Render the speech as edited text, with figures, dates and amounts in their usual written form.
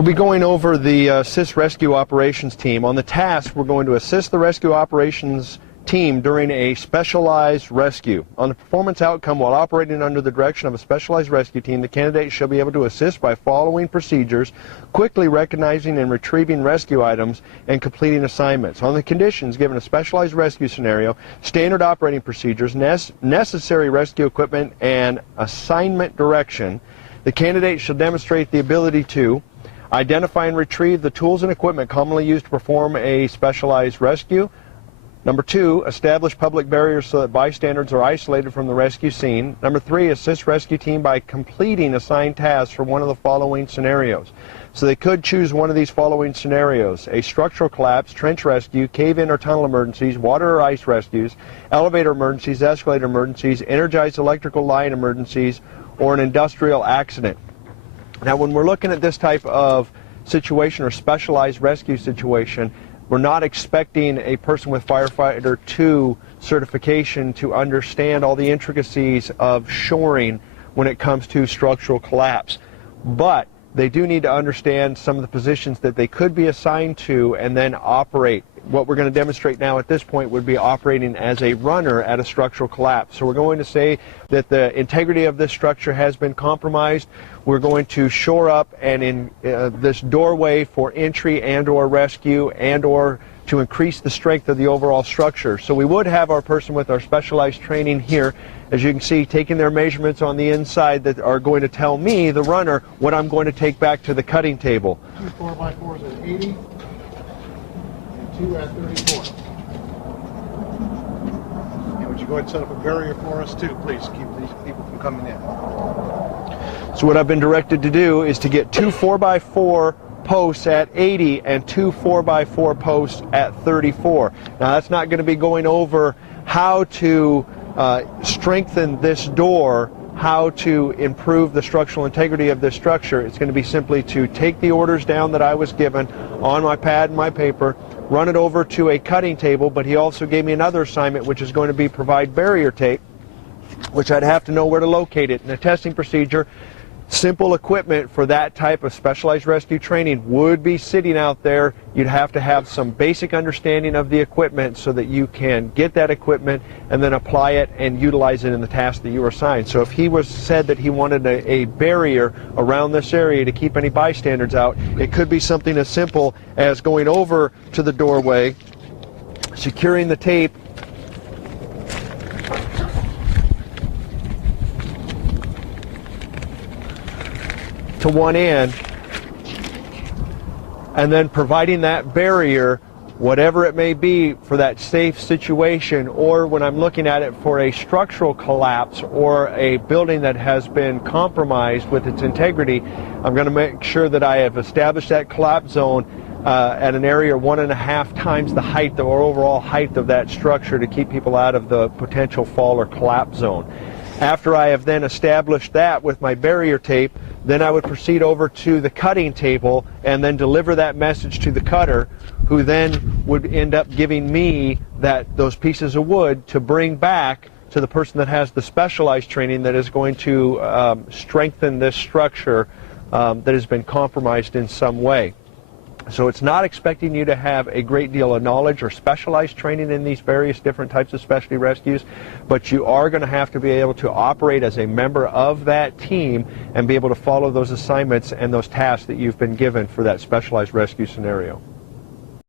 We'll be going over the assist rescue operations team. On the task, we're going to assist the rescue operations team during a specialized rescue. On the performance outcome, while operating under the direction of a specialized rescue team, the candidate shall be able to assist by following procedures, quickly recognizing and retrieving rescue items, and completing assignments. On the conditions, given a specialized rescue scenario, standard operating procedures, necessary rescue equipment, and assignment direction, the candidate shall demonstrate the ability to identify and retrieve the tools and equipment commonly used to perform a specialized rescue. Number 2, establish public barriers so that bystanders are isolated from the rescue scene. Number 3, assist rescue team by completing assigned tasks for one of the following scenarios. So they could choose one of these following scenarios: a structural collapse, trench rescue, cave-in or tunnel emergencies, water or ice rescues, elevator emergencies, escalator emergencies, energized electrical line emergencies, or an industrial accident. Now, when we're looking at this type of situation or specialized rescue situation, we're not expecting a person with Firefighter 2 certification to understand all the intricacies of shoring when it comes to structural collapse. But they do need to understand some of the positions that they could be assigned to and then operate. What we're going to demonstrate now at this point would be operating as a runner at a structural collapse. So we're going to say that the integrity of this structure has been compromised. We're going to shore up and in this doorway for entry and or rescue and or to increase the strength of the overall structure. So we would have our person with our specialized training here, as you can see, taking their measurements on the inside that are going to tell me, the runner, what I'm going to take back to the cutting table. 2 4x4s at 80 and 2 at 34. And would you go ahead and set up a barrier for us too, please, keep these people from coming in. So what I've been directed to do is to get 2 4x4 posts at 80 and 2 4x4 posts at 34. Now that's not going to be going over how to strengthen this door, how to improve the structural integrity of this structure. It's going to be simply to take the orders down that I was given on my pad and my paper, run it over to a cutting table, but he also gave me another assignment, which is going to be provide barrier tape, which I'd have to know where to locate it. In a testing procedure, simple equipment for that type of specialized rescue training would be sitting out there. You'd have to have some basic understanding of the equipment so that you can get that equipment and then apply it and utilize it in the task that you were assigned. So if he said that he wanted a barrier around this area to keep any bystanders out, it could be something as simple as going over to the doorway, securing the tape, to one end, and then providing that barrier, whatever it may be, for that safe situation, or when I'm looking at it for a structural collapse or a building that has been compromised with its integrity, I'm going to make sure that I have established that collapse zone at an area 1.5 times the height or overall height of that structure to keep people out of the potential fall or collapse zone. After I have then established that with my barrier tape, then I would proceed over to the cutting table and then deliver that message to the cutter, who then would end up giving me those pieces of wood to bring back to the person that has the specialized training that is going to strengthen this structure that has been compromised in some way. So it's not expecting you to have a great deal of knowledge or specialized training in these various different types of specialty rescues, but you are going to have to be able to operate as a member of that team and be able to follow those assignments and those tasks that you've been given for that specialized rescue scenario.